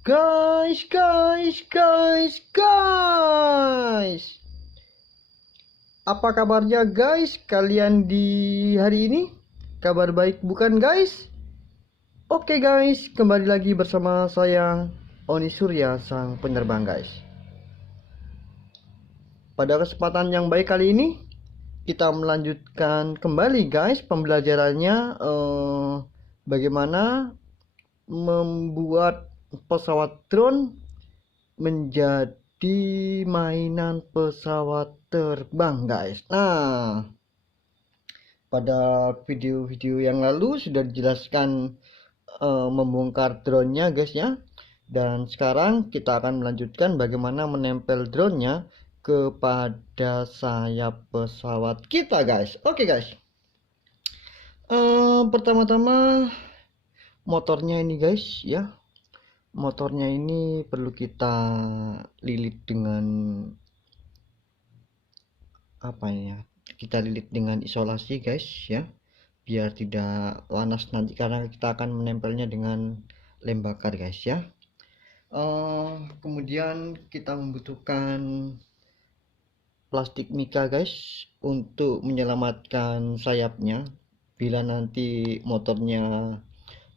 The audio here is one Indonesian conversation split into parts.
Guys. Apa kabarnya guys? Kalian di hari ini? Kabar baik bukan guys? Oke guys, kembali lagi bersama saya Oni Surya sang penerbang guys. Pada kesempatan yang baik kali ini kita melanjutkan kembali guys pembelajarannya bagaimana membuat pesawat drone menjadi mainan pesawat terbang guys. Nah, pada video-video yang lalu sudah dijelaskan membongkar drone-nya guys ya. Dan sekarang kita akan melanjutkan bagaimana menempel drone-nya kepada sayap pesawat kita guys. Oke guys. Pertama-tama motornya ini guys ya. Motornya ini perlu kita lilit dengan apa ya? Kita lilit dengan isolasi guys ya. Biar tidak panas nanti karena kita akan menempelnya dengan lem bakar guys ya. Kemudian kita membutuhkan plastik mika guys untuk menyelamatkan sayapnya bila nanti motornya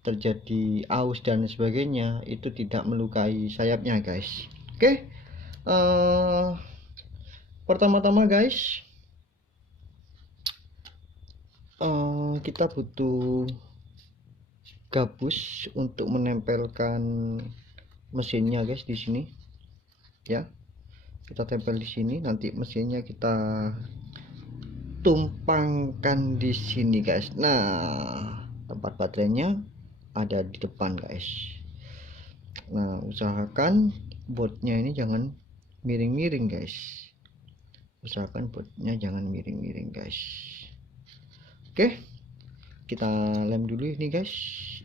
terjadi aus dan sebagainya, itu tidak melukai sayapnya guys. Oke. Pertama-tama guys, kita butuh gabus untuk menempelkan mesinnya guys di sini ya. Kita tempel di sini, nanti mesinnya kita tumpangkan di sini guys. Nah, tempat baterainya ada di depan guys. Nah, usahakan botnya ini jangan miring-miring guys. Usahakan botnya jangan miring-miring guys. Oke, kita lem dulu ini guys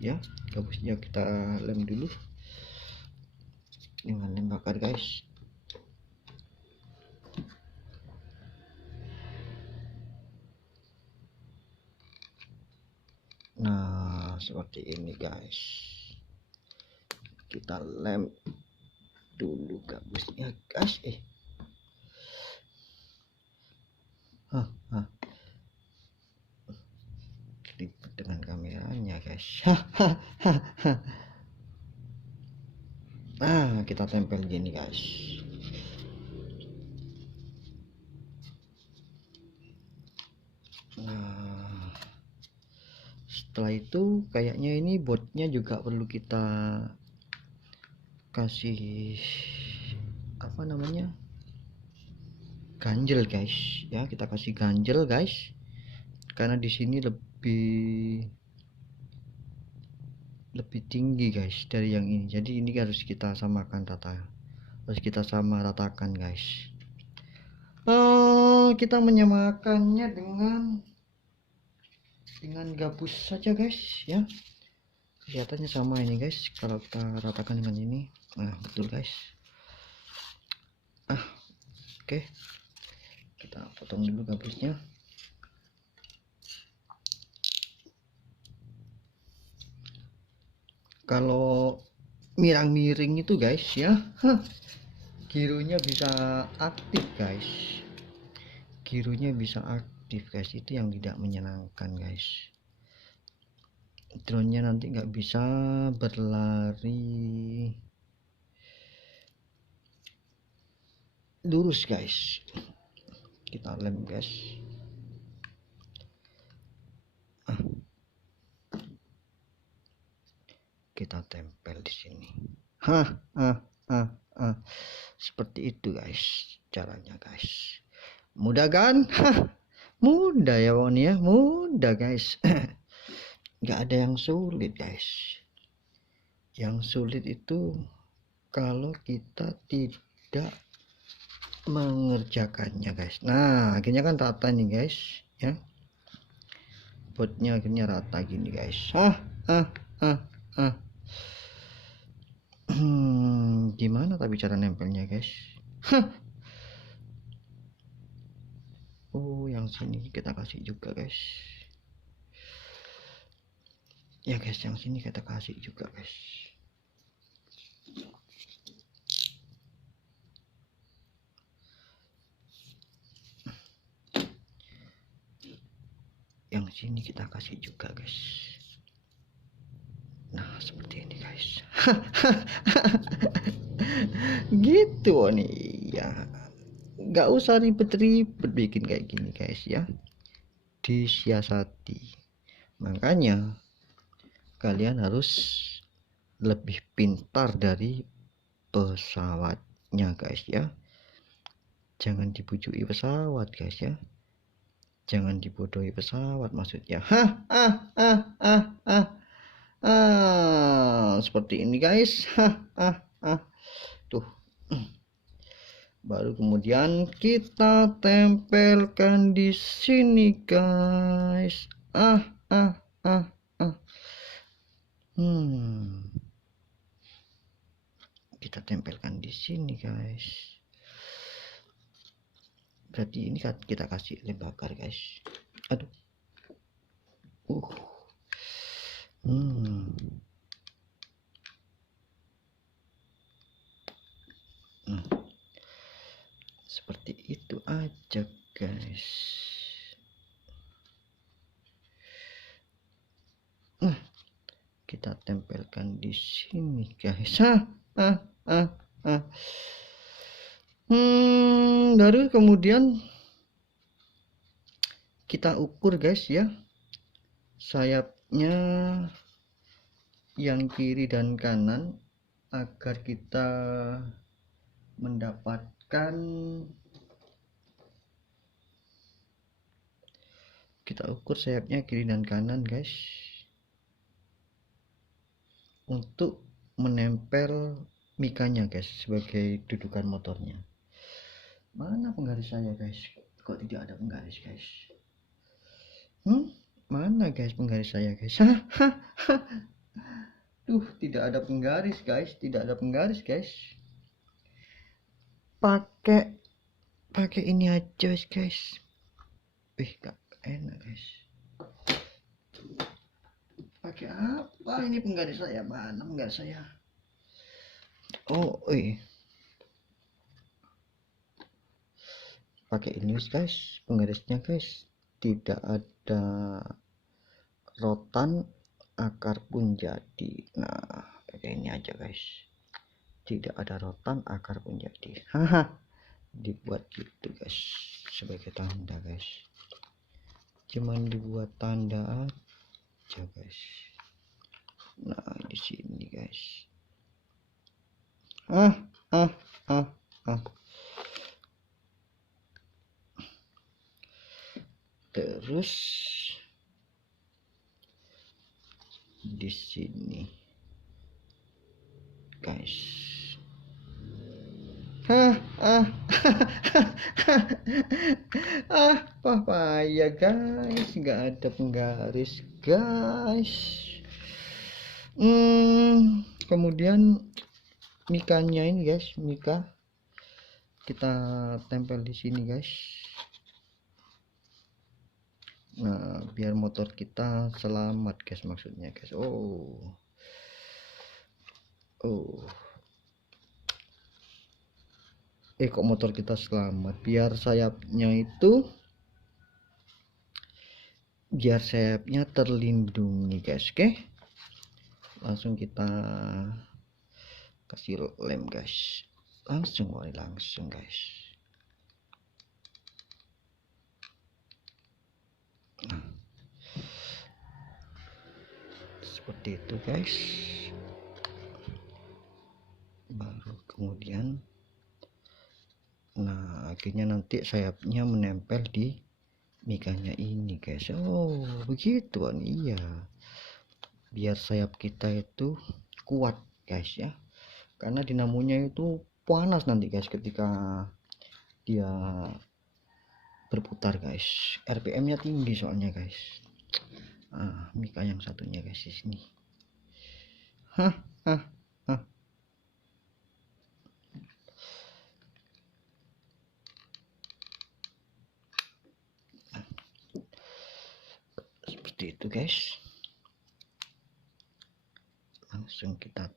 ya. Gabusnya kita lem dulu dengan lem bakar guys. Nah, seperti ini guys. Kita lem dulu gabusnya guys. Ribet dengan kameranya guys. Nah, kita tempel gini guys. Nah, setelah itu kayaknya ini botnya juga perlu kita kasih apa namanya, ganjel guys ya. Kita kasih ganjel guys karena di sini lebih tinggi guys dari yang ini, jadi ini harus kita samakan rata, harus kita sama ratakan guys. Kita menyamakannya dengan gabus saja guys ya. Kelihatannya sama ini guys kalau kita ratakan dengan ini. Nah, betul guys. Oke, kita potong dulu gabusnya. Kalau miring-miring itu guys ya, gironya bisa aktif guys. Gironya bisa aktif guys, itu yang tidak menyenangkan guys. Drone-nya nanti nggak bisa berlari lurus guys. Kita lem guys. Kita tempel di sini. Seperti itu guys caranya guys. Mudah kan? Mudah ya Won ya, mudah guys. Nggak ada yang sulit guys. Yang sulit itu kalau kita tidak mengerjakannya guys. Nah, akhirnya kan rata nih guys ya. Botnya akhirnya rata gini guys. Gimana tapi cara nempelnya guys? Oh, yang sini kita kasih juga guys. Ya guys, yang sini kita kasih juga guys. yang sini kita kasih juga guys. Nah seperti ini guys. Gitu nih ya, nggak usah ribet-ribet bikin kayak gini guys ya, disiasati. Makanya kalian harus lebih pintar dari pesawatnya guys ya. Jangan dibujuki pesawat guys ya, jangan dibodohi pesawat maksudnya. Seperti ini guys. Tuh, baru kemudian kita tempelkan di sini guys. Kita tempelkan di sini guys. Berarti ini kita kasih lem bakar guys. Aduh. Seperti itu aja guys. Kita tempelkan di sini guys. Baru kemudian kita ukur guys ya, sayapnya yang kiri dan kanan, agar kita mendapatkan, kita ukur sayapnya kiri dan kanan guys, untuk menempel mikanya guys sebagai dudukan motornya. Mana penggaris saya guys? Kok tidak ada penggaris guys? Mana guys penggaris saya guys? Tuh, tidak ada penggaris guys, tidak ada penggaris guys. Pakai ini aja guys. Gak enak guys. Pakai apa ini penggaris saya? Mana penggaris saya? Pakai ini guys, penggarisnya guys. Tidak ada rotan, akar pun jadi. Nah pakai ini aja guys, tidak ada rotan, akar pun jadi. Dibuat gitu guys sebagai tanda guys, cuman dibuat tanda aja guys. Nah di sini guys. Terus di sini guys. Papaya guys, nggak ada penggaris guys. Kemudian mikanya ini guys, mika kita tempel di sini guys. Nah biar motor kita selamat guys, maksudnya guys. Kok motor kita selamat? Biar sayapnya terlindungi guys. Oke, langsung kita kasih lem guys, langsung guys. Nah, seperti itu guys. Baru kemudian, nah akhirnya nanti sayapnya menempel di mikanya ini guys. Begitu kan? Iya, biar sayap kita itu kuat guys ya, karena dinamonya itu panas nanti guys ketika dia berputar guys. RPM nya tinggi soalnya guys. Mika yang satunya guys di sini. Seperti itu guys. Langsung kita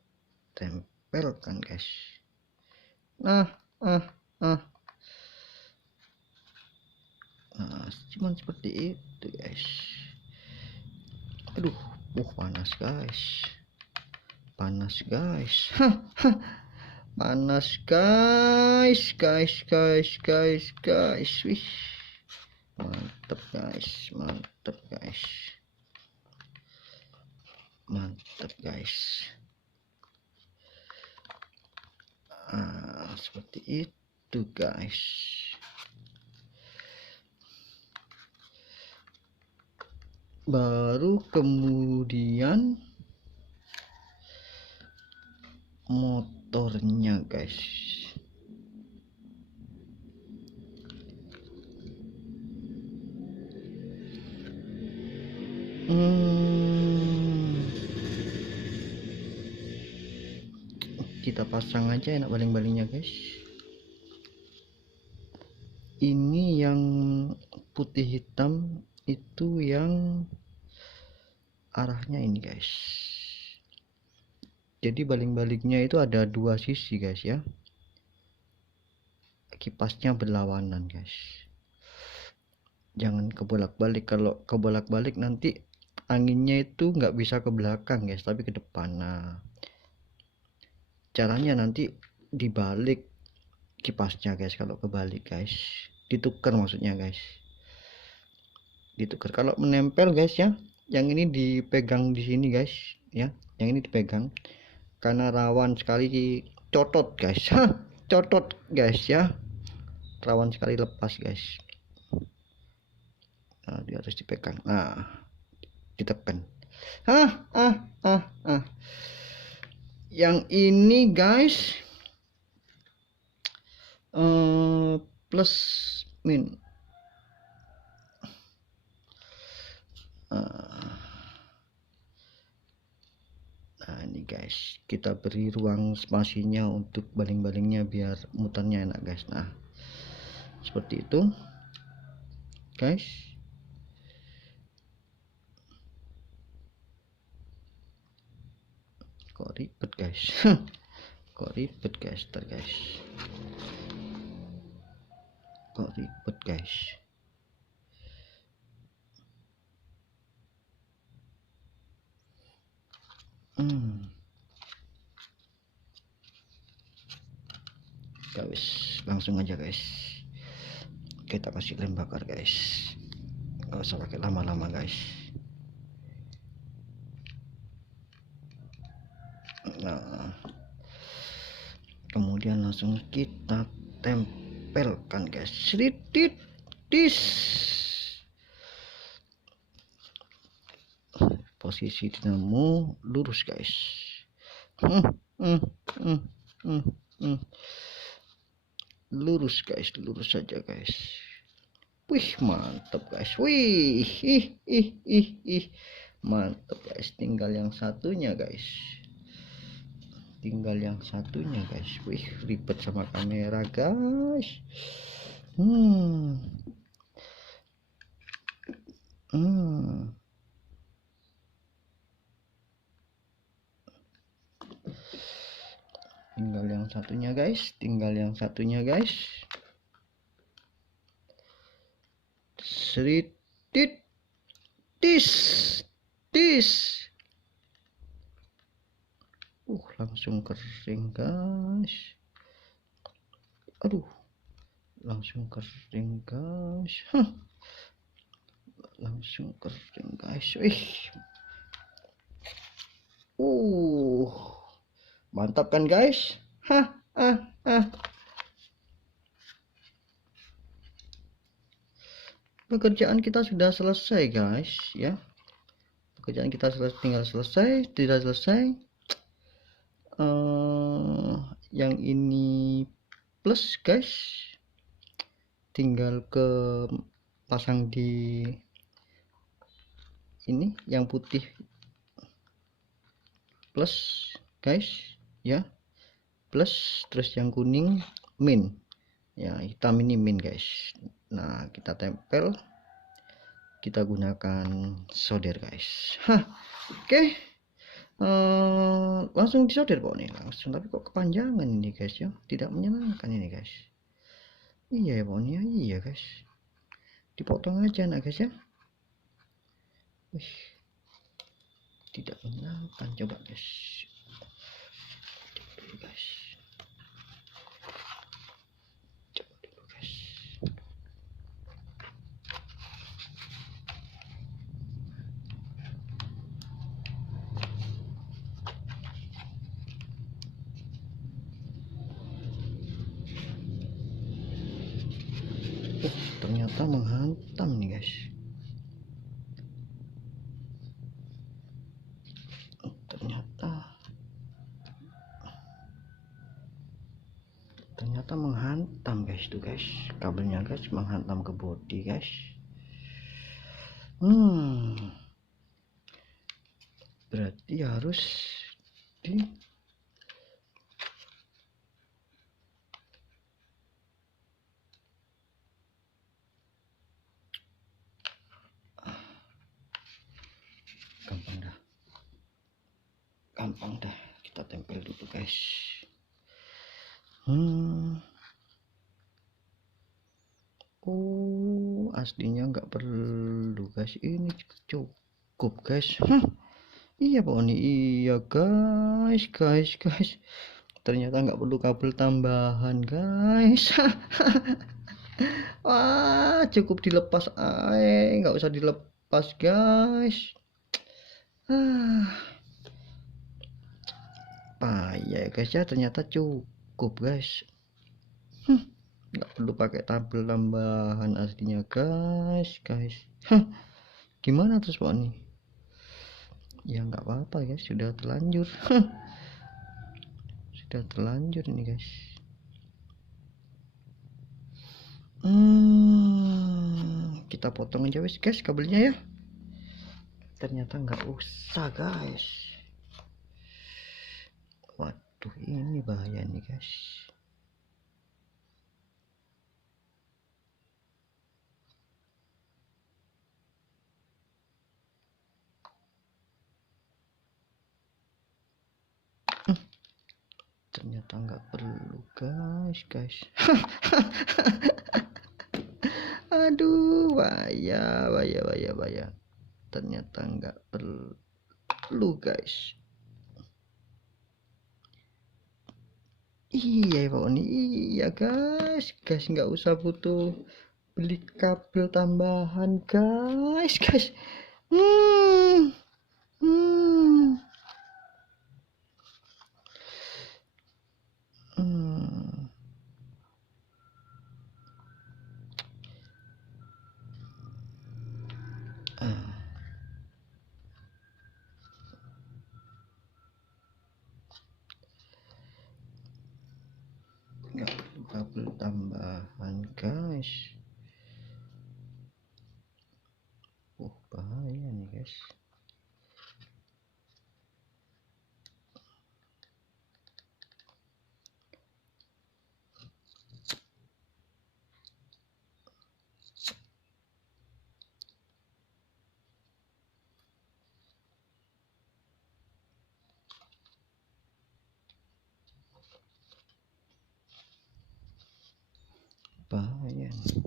tempelkan guys. Cuman seperti itu guys. Aduh, panas guys, panas guys, panas guys, wih, mantep guys, mantep guys, mantep guys. Seperti itu guys. Baru kemudian motornya guys. Kita pasang aja enak baling-balingnya guys. Ini yang putih hitam itu yang arahnya ini guys. Jadi baling-balingnya itu ada dua sisi guys ya. Kipasnya berlawanan guys. Jangan kebolak-balik. Kalau kebolak-balik nanti anginnya itu nggak bisa ke belakang guys, tapi ke depan. Nah, caranya nanti dibalik kipasnya guys. Kalau kebalik guys, ditukar maksudnya guys, ditukar. Kalau menempel guys ya, yang ini dipegang di sini guys ya, yang ini dipegang karena rawan sekali cotot guys. Cotot guys ya, rawan sekali lepas guys. Nah, dia harus dipegang, nah ditekan. Yang ini guys plus min. Nah ini guys, kita beri ruang spasinya untuk baling-balingnya biar muternya enak guys. Nah seperti itu guys. Kok ribet guys. Kok ribet guys, guys. Kok ribet guys. Guys, langsung aja guys. Kita kasih lem bakar guys. Gak usah pakai lama-lama guys. Nah, kemudian langsung kita tempelkan guys. Sedikit dis. Posisi dinamo lurus guys. Lurus guys, lurus saja guys. Wih mantap guys. Wih, mantap guys. Tinggal yang satunya guys. Tinggal yang satunya guys. Wih ribet sama kamera guys. Tinggal yang satunya guys. Tinggal yang satunya guys. Sedikit dis. Langsung kering guys. Aduh, langsung kering guys. Langsung kering guys. Mantap kan guys. Pekerjaan kita sudah selesai guys ya. Pekerjaan kita tinggal selesai, tidak selesai. Yang ini plus guys, tinggal ke pasang di ini yang putih plus guys ya, plus, terus yang kuning min ya, hitam ini min guys. Nah kita tempel, kita gunakan solder guys. Oke. Langsung disolder kok nih langsung, tapi kok kepanjangan ini guys ya, tidak menyenangkan ini guys. Iya ya pokoknya, iya guys, dipotong aja nak guys ya. tidak menyalakan. Coba guys, coba dulu guys, coba dulu guys. Ternyata menghantam nih guys. Ternyata menghantam guys, tuh guys, kabelnya guys, menghantam ke bodi guys. Berarti harus di gampang dah, kita tempel dulu guys. Oh, aslinya nggak perlu guys, ini cukup guys. Iya Pak Oni, iya guys. Ternyata nggak perlu kabel tambahan guys. Wah, cukup dilepas aja, nggak usah dilepas guys. Payah guys ya, ternyata cukup guys. Nggak perlu pakai tabel tambahan aslinya guys. Gimana terus Pak nih? Ya nggak apa-apa guys, sudah terlanjur. Sudah terlanjur ini guys. Kita potong aja guys kabelnya ya. Ternyata nggak usah guys. Waduh, ini bahaya nih guys. Ternyata nggak perlu guys. Aduh, bahaya. Ternyata nggak perlu guys. Iya Pak Oni, iya guys, nggak usah butuh beli kabel tambahan guys. Nggak perlu kabel tambahan guys. Bahaya nih guys. Bahaya nih.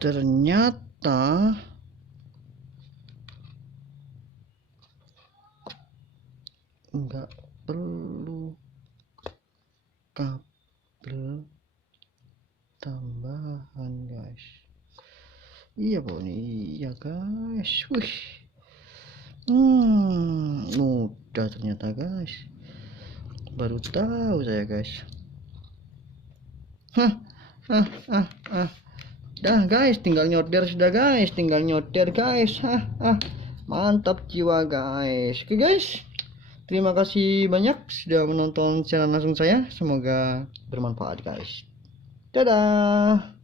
Ternyata nggak perlu kabel tambahan guys. Iya Pak, iya guys. Wih, mudah ternyata guys. Baru tahu saya guys. Dah guys, tinggal nyoder sudah guys, tinggal nyoder guys. Mantap jiwa guys. Oke guys, Terima kasih banyak sudah menonton siaran langsung saya. Semoga bermanfaat guys. Dadah.